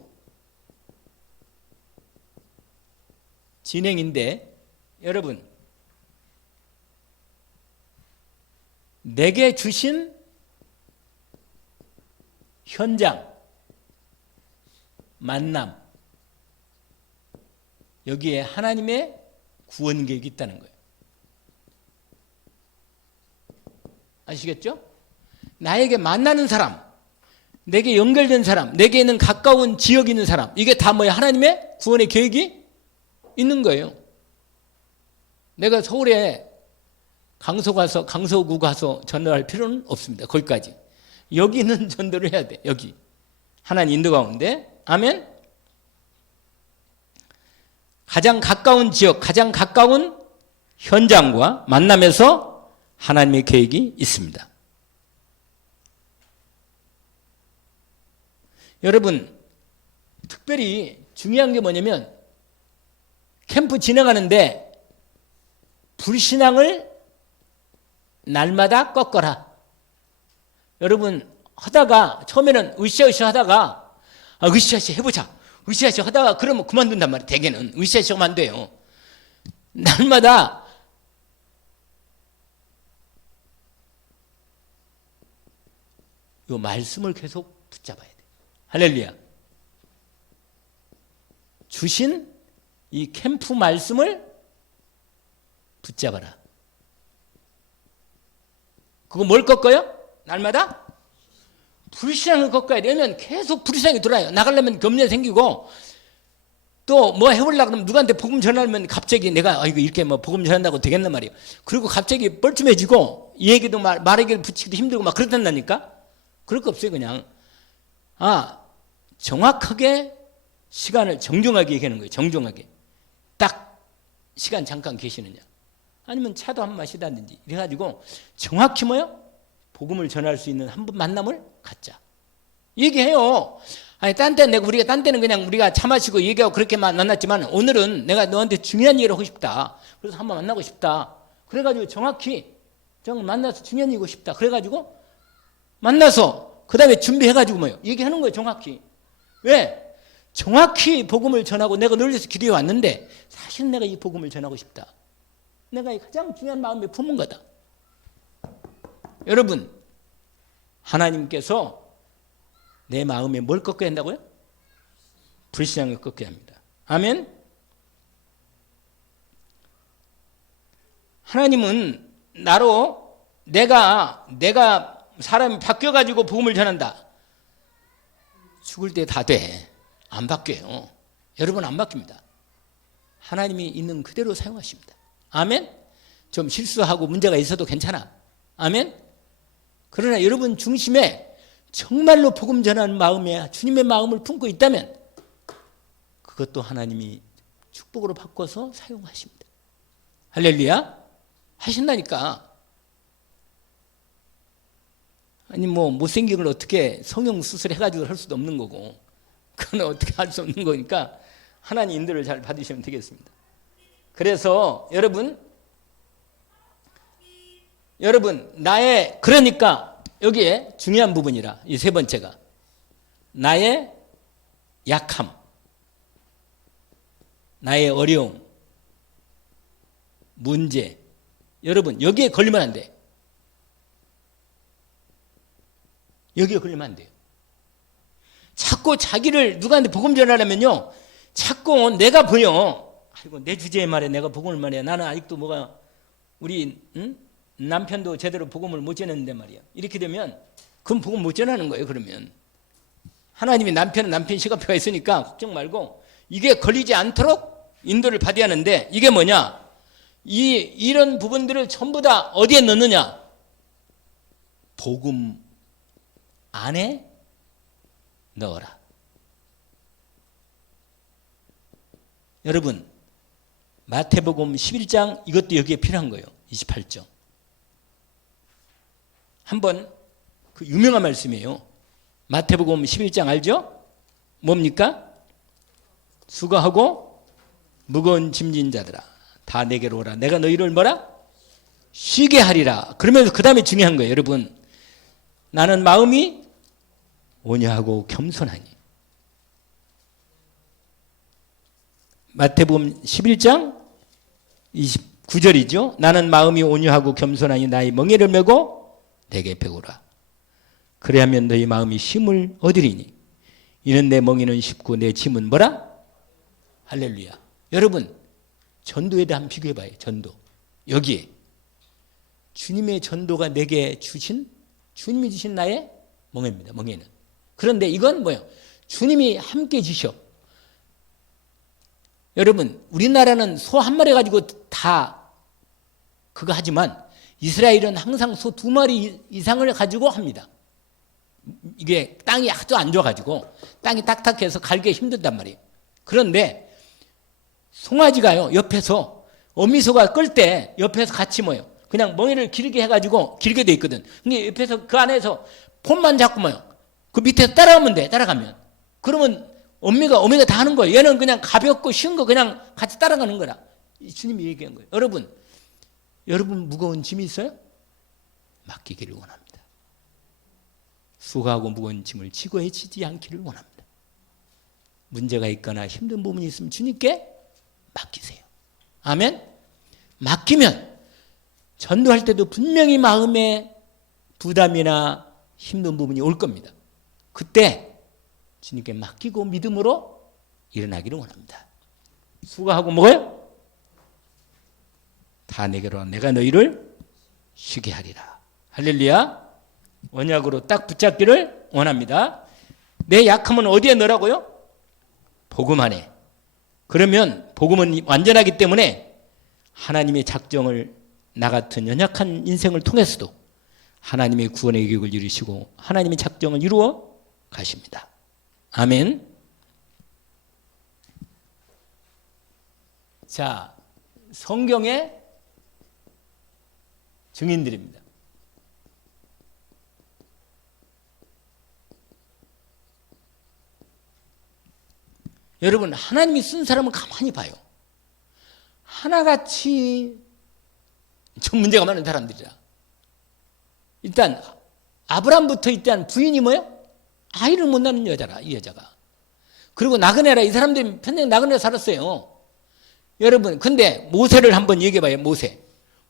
진행인데, 여러분, 내게 주신 현장, 만남, 여기에 하나님의 구원 계획이 있다는 거예요. 아시겠죠? 나에게 만나는 사람, 내게 연결된 사람, 내게는 가까운 지역에 있는 사람, 이게 다 뭐야? 하나님의 구원의 계획이 있는 거예요. 내가 서울에 강서구 가서 전도할 필요는 없습니다. 거기까지. 여기는 전도를 해야 돼. 여기. 하나님 인도 가운데. 아멘. 가장 가까운 지역, 가장 가까운 현장과 만남에서 하나님의 계획이 있습니다. 여러분, 특별히 중요한 게 뭐냐면 캠프 진행하는데 불신앙을 날마다 꺾어라. 여러분, 하다가 처음에는 으쌰으쌰 하다가 으쌰으쌰 해보자. 으쌰으쌰 하다가 그러면 그만둔단 말이에요. 대개는 으쌰으쌰 하면 안 돼요. 날마다 이 말씀을 계속 붙잡아야 돼. 할렐루야. 주신 이 캠프 말씀을 붙잡아라. 그거 뭘 꺾어요? 날마다? 불신앙을 꺾어야 되면 계속 불신앙이 들어와요. 나가려면 염려 생기고, 또 뭐 해보려고 그러면 누구한테 복음 전하면 갑자기 내가 이거 이렇게 뭐 복음 전한다고 되겠단 말이에요. 그리고 갑자기 뻘쭘해지고 이 얘기도 말하기를 붙이기도 힘들고 막 그렇단다니까. 그럴 거 없어요. 그냥 정확하게 시간을 정중하게 얘기하는 거예요. 정중하게. 딱 시간 잠깐 계시느냐, 아니면 차도 한 마시다든지 이래가지고 정확히 뭐요? 복음을 전할 수 있는 한 번 만남을 갖자. 얘기해요. 아니, 우리가 딴 때는 그냥 우리가 차 마시고 얘기하고 그렇게만 만났지만 오늘은 내가 너한테 중요한 얘기를 하고 싶다. 그래서 한번 만나고 싶다. 그래가지고 정확히 만나서 중요한 얘기하고 싶다. 그래가지고 만나서 그 다음에 준비해가지고 뭐요? 얘기하는 거예요. 정확히. 왜? 정확히 복음을 전하고 내가 널려서 기도해 왔는데 사실 내가 이 복음을 전하고 싶다. 내가 가장 중요한 마음에 품은 거다. 여러분, 하나님께서 내 마음에 뭘 꺾어야 한다고요? 불신앙을 꺾어야 합니다. 아멘? 하나님은 나로 내가 사람이 바뀌어가지고 복음을 전한다. 죽을 때 다 돼. 안 바뀌어요. 여러분 안 바뀝니다. 하나님이 있는 그대로 사용하십니다. 아멘? 좀 실수하고 문제가 있어도 괜찮아. 아멘? 그러나 여러분 중심에 정말로 복음 전하는 마음에 주님의 마음을 품고 있다면 그것도 하나님이 축복으로 바꿔서 사용하십니다. 할렐루야. 하신다니까. 아니 뭐 못생긴 걸 어떻게 성형수술 해가지고 할 수도 없는 거고, 그건 어떻게 할 수 없는 거니까 하나님 인도를 잘 받으시면 되겠습니다. 그래서 여러분 그러니까 여기에 중요한 부분이라, 이 세 번째가 나의 약함, 나의 어려움, 문제. 여러분 여기에 걸리면 안 돼. 여기에 걸리면 안 돼요. 자꾸 자기를 누구한테 복음 전하려면요, 자꾸 내가 보여. 아이고 내 주제에 말해 내가 복음을 말해. 나는 아직도 우리 남편도 제대로 복음을 못 전했는데 말이야. 이렇게 되면 그건 복음 못 전하는 거예요. 그러면 하나님이 남편 시간표가 있으니까 걱정 말고 이게 걸리지 않도록 인도를 받아야 하는데, 이게 뭐냐? 이런 부분들을 전부 다 어디에 넣느냐? 복음 안에 넣어라. 여러분 마태복음 11장 이것도 여기에 필요한 거예요. 28절. 한번 그 유명한 말씀이에요. 마태복음 11장 알죠? 뭡니까? 수고하고 무거운 짐진 자들아 다 내게로 오라. 내가 너희를 뭐라? 쉬게 하리라. 그러면서 그 다음에 중요한 거예요. 여러분, 나는 마음이 온유하고 겸손하니. 마태복음 11장 29절이죠. 나는 마음이 온유하고 겸손하니 나의 멍에를 메고 내게 배우라. 그래야면 너희 마음이 쉼을 얻으리니 이는 내 멍에는 쉽고 내 짐은 뭐라? 할렐루야. 여러분, 전도에 대한 비교해봐요. 전도. 여기에 주님의 전도가 내게 주신, 주님이 주신 나의 멍에입니다. 멍에는. 그런데 이건 뭐예요? 주님이 함께 주셔. 여러분, 우리나라는 소 한 마리 가지고 다 그거 하지만 이스라엘은 항상 소 2마리 이상을 가지고 합니다. 이게 땅이 하도 안 좋아가지고 땅이 딱딱해서 갈기 힘들단 말이에요. 그런데 송아지가요, 옆에서 어미소가 끌 때 옆에서 같이 뭐예요? 그냥 멍에를 길게 해가지고 길게 돼 있거든. 근데 옆에서 그 안에서 폰만 잡고 뭐예요? 그 밑에서 따라가면 돼. 따라가면. 그러면 어미가 다 하는 거예요. 얘는 그냥 가볍고 쉬운 거 그냥 같이 따라가는 거라. 주님이 얘기한 거예요. 여러분 무거운 짐이 있어요? 맡기기를 원합니다. 수고하고 무거운 짐을 지고 해치지 않기를 원합니다. 문제가 있거나 힘든 부분이 있으면 주님께 맡기세요. 아멘? 맡기면 전도할 때도 분명히 마음에 부담이나 힘든 부분이 올 겁니다. 그때 주님께 맡기고 믿음으로 일어나기를 원합니다. 수고하고 뭐가요? 다 내게로 내가 너희를 쉬게 하리라. 할렐루야. 언약으로 딱 붙잡기를 원합니다. 내 약함은 어디에 넣으라고요? 복음 안에. 그러면 복음은 완전하기 때문에 하나님의 작정을 나 같은 연약한 인생을 통해서도 하나님의 구원의 계획을 이루시고 하나님의 작정을 이루어 가십니다. 아멘. 자, 성경의 증인들입니다. 여러분, 하나님이 쓴 사람은 가만히 봐요. 하나같이 좀 문제가 많은 사람들이라. 일단 아브라함부터 일단 부인이 뭐예요? 아이를 못 낳는 여자라, 이 여자가. 그리고 나그네라, 이 사람들이 평생 나그네 살았어요. 여러분, 근데 모세를 한번 얘기해봐요.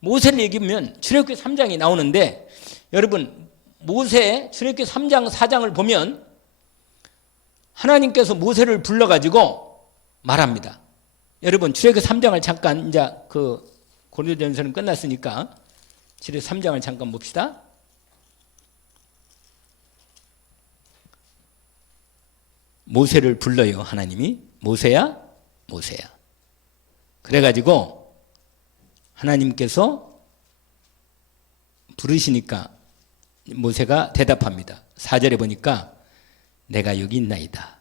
모세를 얘기하면 출애굽기 3장이 나오는데, 여러분 모세 출애굽기 3장 4장을 보면 하나님께서 모세를 불러가지고 말합니다. 여러분 출애굽기 3장을 잠깐, 이제 그 고린도전서는 끝났으니까 출애굽기 3장을 잠깐 봅시다. 모세를 불러요. 하나님이. 모세야. 그래가지고 하나님께서 부르시니까 모세가 대답합니다. 4절에 보니까 내가 여기 있나이다.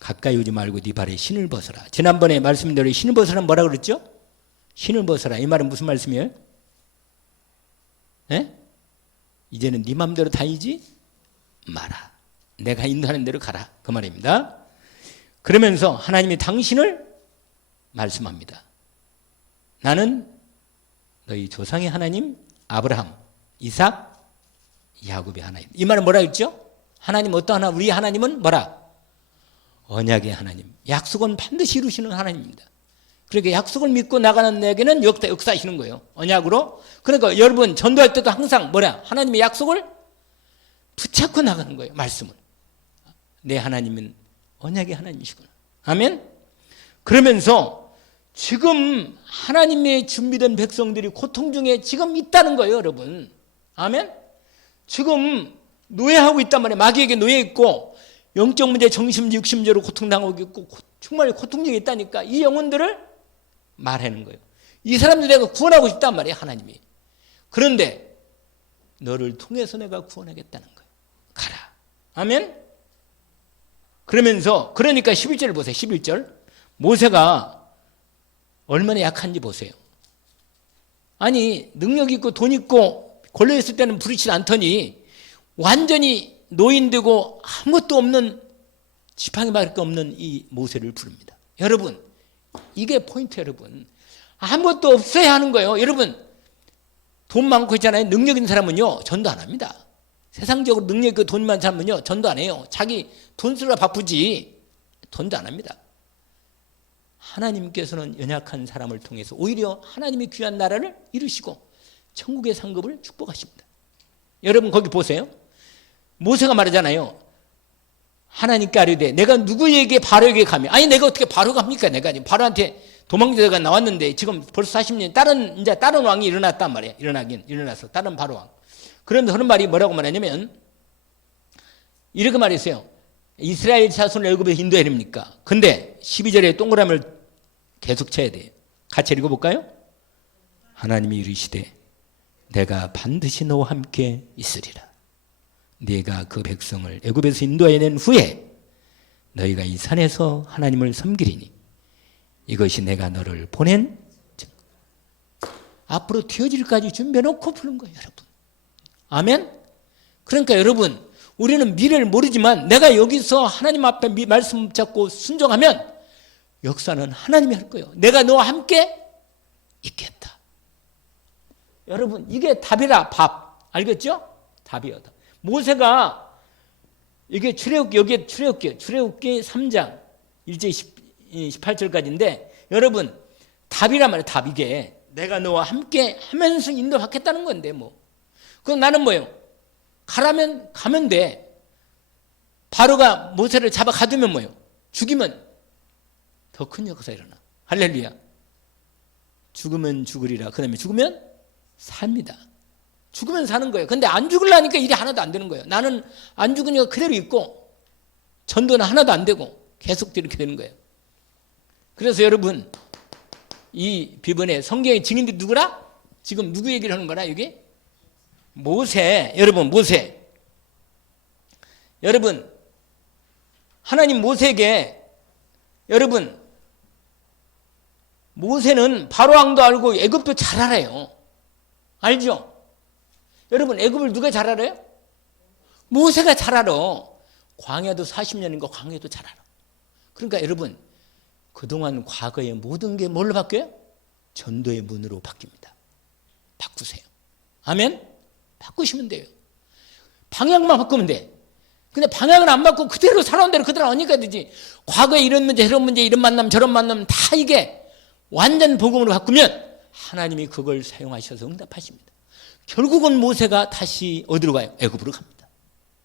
가까이 오지 말고 네 발에 신을 벗어라. 지난번에 말씀대로 신을 벗으라는 뭐라고 그랬죠? 신을 벗어라. 이 말은 무슨 말씀이에요? 네? 이제는 네 마음대로 다니지 마라. 내가 인도하는 대로 가라. 그 말입니다. 그러면서 하나님이 당신을 말씀합니다. 나는 너희 조상의 하나님 아브라함, 이삭, 야곱의 하나님. 이 말은 뭐라 했죠? 하나님 어떤 하나? 우리 하나님은 뭐라? 언약의 하나님. 약속은 반드시 이루시는 하나님입니다. 그렇게 약속을 믿고 나가는 내게는 역사하시는 거예요. 언약으로. 그러니까 여러분 전도할 때도 항상 뭐라? 하나님의 약속을 붙잡고 나가는 거예요. 말씀을. 내 하나님은 언약의 하나님이시구나. 아멘? 그러면서 지금 하나님의 준비된 백성들이 고통 중에 지금 있다는 거예요, 여러분. 아멘? 지금 노예하고 있단 말이에요. 마귀에게 노예 있고 영적 문제, 정신문제, 육신문제로 고통당하고 있고 정말 고통 중에 있다니까 이 영혼들을 말하는 거예요. 이 사람들 내가 구원하고 싶단 말이에요, 하나님이. 그런데 너를 통해서 내가 구원하겠다는 거예요. 가라. 아멘? 그러면서 그러니까 11절을 보세요. 11절. 모세가 얼마나 약한지 보세요. 아니 능력 있고 돈 있고 권력있을 때는 부르치지 않더니 완전히 노인되고 아무것도 없는 지팡이밖에 없는 이 모세를 부릅니다. 여러분 이게 포인트. 여러분 아무것도 없어야 하는 거예요. 여러분, 돈 많고 있잖아요. 능력 있는 사람은요, 전도 안 합니다. 세상적으로 능력 있고 돈 많은 사람은요, 전도 안 해요. 자기 돈 쓰느라 바쁘지, 전도 안 합니다. 하나님께서는 연약한 사람을 통해서 오히려 하나님의 귀한 나라를 이루시고 천국의 상급을 축복하십니다. 여러분, 거기 보세요. 모세가 말하잖아요. 하나님께 아뢰되 내가 누구에게 바로에게 가며, 아니 내가 어떻게 바로 갑니까? 내가 지금 바로한테 도망자가 나왔는데 지금 벌써 40년 다른 왕이 일어났단 말이에요. 일어나서 다른 바로 왕. 그런데 하는 말이 뭐라고 말하냐면 이렇게 말했어요. 이스라엘 자손을 애굽에서 인도해야 됩니까? 근데 12절에 동그라미를 계속 쳐야 돼요. 같이 읽어볼까요? 하나님이 이르시되 내가 반드시 너와 함께 있으리라. 네가 그 백성을 애굽에서 인도해낸 후에 너희가 이 산에서 하나님을 섬기리니 이것이 내가 너를 보낸 증거. 앞으로 되어질까지 준비해놓고 푸는 거예요, 여러분. 아멘? 그러니까 여러분, 우리는 미래를 모르지만 내가 여기서 하나님 앞에 말씀 잡고 순종하면 역사는 하나님이 할 거예요. 내가 너와 함께 있겠다. 여러분, 이게 답이라. 밥. 알겠죠? 답이요. 답. 모세가 이게 출애굽기 3장 1절 18절까지인데 여러분, 답이란 말이에요. 답. 이게 내가 너와 함께 하면서 인도받겠다는 건데 뭐. 그럼 나는 뭐예요? 가라면 가면 돼. 바로가 모세를 잡아 가두면 뭐예요? 죽이면 더 큰 역사 일어나. 할렐루야. 죽으면 죽으리라. 그 다음에 죽으면 삽니다. 죽으면 사는 거예요. 근데 안 죽으려니까 일이 하나도 안 되는 거예요. 나는 안 죽으니까 그대로 있고 전도는 하나도 안 되고 계속 이렇게 되는 거예요. 그래서 여러분, 이 비번에 성경의 증인들이 누구라? 지금 누구 얘기를 하는 거라? 여기 모세. 여러분, 모세. 여러분, 하나님 모세에게, 여러분, 모세는 바로 왕도 알고 애굽도 잘 알아요. 알죠? 여러분, 애굽을 누가 잘 알아요? 모세가 잘 알아. 광야도 40년인 거 광야도 잘 알아. 그러니까 여러분, 그동안 과거의 모든 게 뭘로 바뀌어요? 전도의 문으로 바뀝니다. 바꾸세요. 아멘? 바꾸시면 돼요. 방향만 바꾸면 돼. 근데 방향을 안 바꾸고 그대로 살아온 대로 그대로 하니까 되지. 과거에 이런 문제, 저런 문제, 이런 만남, 저런 만남 다 이게 완전 복음으로 바꾸면 하나님이 그걸 사용하셔서 응답하십니다. 결국은 모세가 다시 어디로 가요? 애굽으로 갑니다.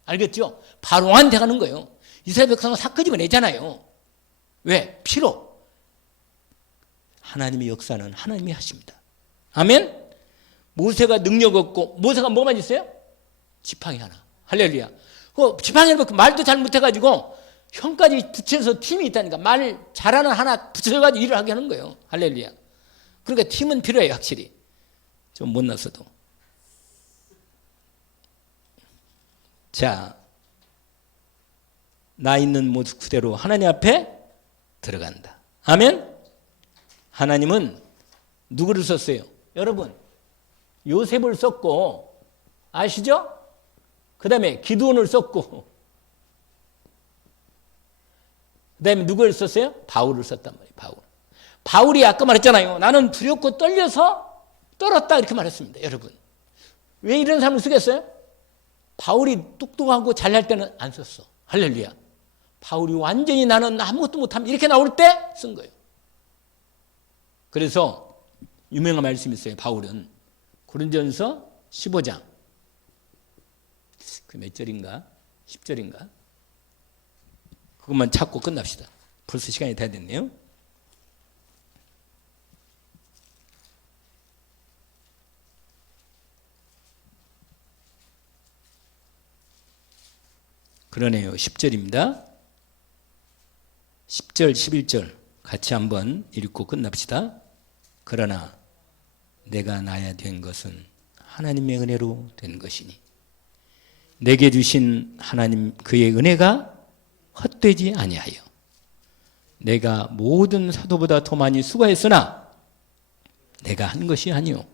알겠죠? 바로한테 가는 거예요. 이스라엘 백성은 다 끄집어내잖아요. 왜? 피로. 하나님의 역사는 하나님이 하십니다. 아멘? 모세가 능력 없고, 모세가 뭐만 있어요? 지팡이 하나. 할렐루야. 지팡이 하나, 말도 잘 못해가지고 형까지 붙여서 팀이 있다니까. 말 잘하는 하나 붙여가지고 일을 하게 하는 거예요. 할렐루야. 그러니까 팀은 필요해요, 확실히. 좀 못났어도. 자, 나 있는 모습 그대로 하나님 앞에 들어간다. 아멘? 하나님은 누구를 썼어요? 여러분, 요셉을 썼고, 아시죠? 그 다음에 기드온을 썼고, 그 다음에 누구를 썼어요? 바울을 썼단 말이에요. 바울이 아까 말했잖아요. 나는 두렵고 떨려서 떨었다 이렇게 말했습니다. 여러분, 왜 이런 사람을 쓰겠어요? 바울이 똑똑하고 잘날 때는 안 썼어. 할렐루야. 바울이 완전히 나는 아무것도 못하면 이렇게 나올 때 쓴 거예요. 그래서 유명한 말씀이 있어요. 바울은 고린도전서 15장 그 몇 절인가? 10절인가? 그것만 찾고 끝납시다. 벌써 시간이 다 됐네요. 그러네요. 10절입니다. 10절, 11절 같이 한번 읽고 끝납시다. 그러나 내가 나야 된 것은 하나님의 은혜로 된 것이니 내게 주신 하나님 그의 은혜가 헛되지 아니하여 내가 모든 사도보다 더 많이 수고했으나 내가 한 것이 아니요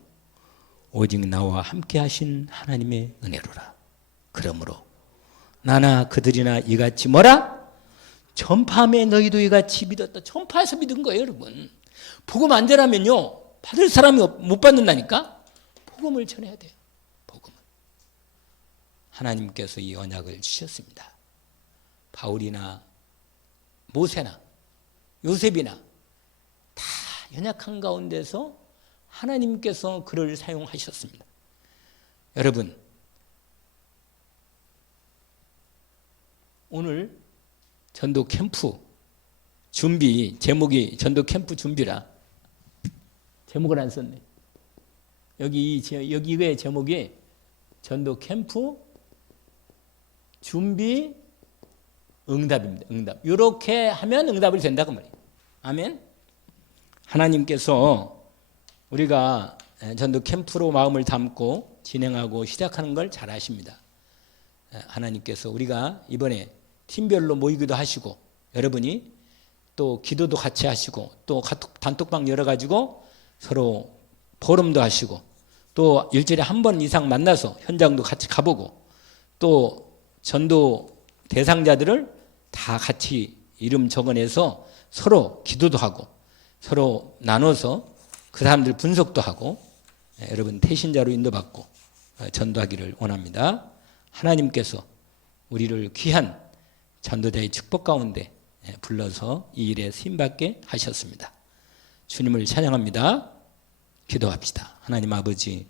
오직 나와 함께 하신 하나님의 은혜로라. 그러므로 나나 그들이나 이같이 뭐라? 전파함에 너희도 이같이 믿었다. 전파해서 믿은 거예요, 여러분. 복음 안 전하면요, 받을 사람이 못 받는다니까? 복음을 전해야 돼요. 복음을. 하나님께서 이 언약을 주셨습니다. 바울이나 모세나 요셉이나 다 연약한 가운데서 하나님께서 그를 사용하셨습니다. 여러분, 오늘 전도 캠프 준비, 제목이 전도 캠프 준비라 제목을 안 썼네. 여기의 제목이 전도 캠프 준비 응답입니다. 응답. 이렇게 하면 응답이 된다고 말이에요. 아멘. 하나님께서 우리가 전도 캠프로 마음을 담고 진행하고 시작하는 걸 잘 아십니다. 하나님께서 우리가 이번에 팀별로 모이기도 하시고 여러분이 또 기도도 같이 하시고 또 단톡방 열어가지고 서로 포럼도 하시고 또 일주일에 한 번 이상 만나서 현장도 같이 가보고 또 전도 대상자들을 다 같이 이름 적어내서 서로 기도도 하고 서로 나눠서 그 사람들 분석도 하고 여러분 태신자로 인도받고 전도하기를 원합니다. 하나님께서 우리를 귀한 전도자의 축복 가운데 불러서 이 일에 쓰임받게 하셨습니다. 주님을 찬양합니다. 기도합시다. 하나님 아버지,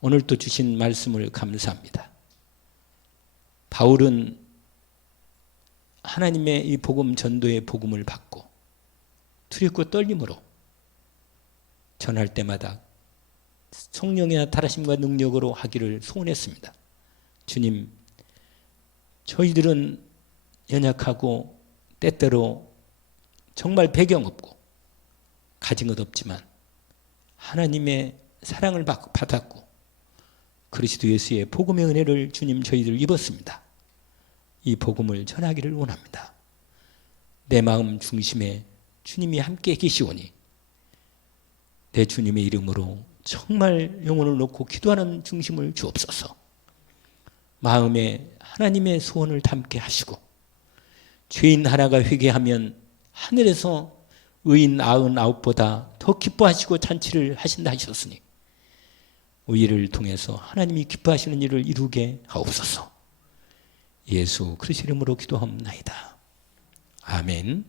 오늘 또 주신 말씀을 감사합니다. 바울은 하나님의 이 복음 전도의 복음을 받고 두렵고 떨림으로 전할 때마다 성령의 나타나심과 능력으로 하기를 소원했습니다. 주님, 저희들은 연약하고 때때로 정말 배경 없고 가진 것 없지만 하나님의 사랑을 받았고 그리스도 예수의 복음의 은혜를 주님 저희들 입었습니다. 이 복음을 전하기를 원합니다. 내 마음 중심에 주님이 함께 계시오니 내 주님의 이름으로 정말 영혼을 놓고 기도하는 중심을 주옵소서. 마음에 하나님의 소원을 담게 하시고 죄인 하나가 회개하면 하늘에서 의인 99보다 더 기뻐하시고 잔치를 하신다 하셨으니 우리를 통해서 하나님이 기뻐하시는 일을 이루게 하옵소서. 예수 그리스도 이름으로 기도합나이다. 아멘.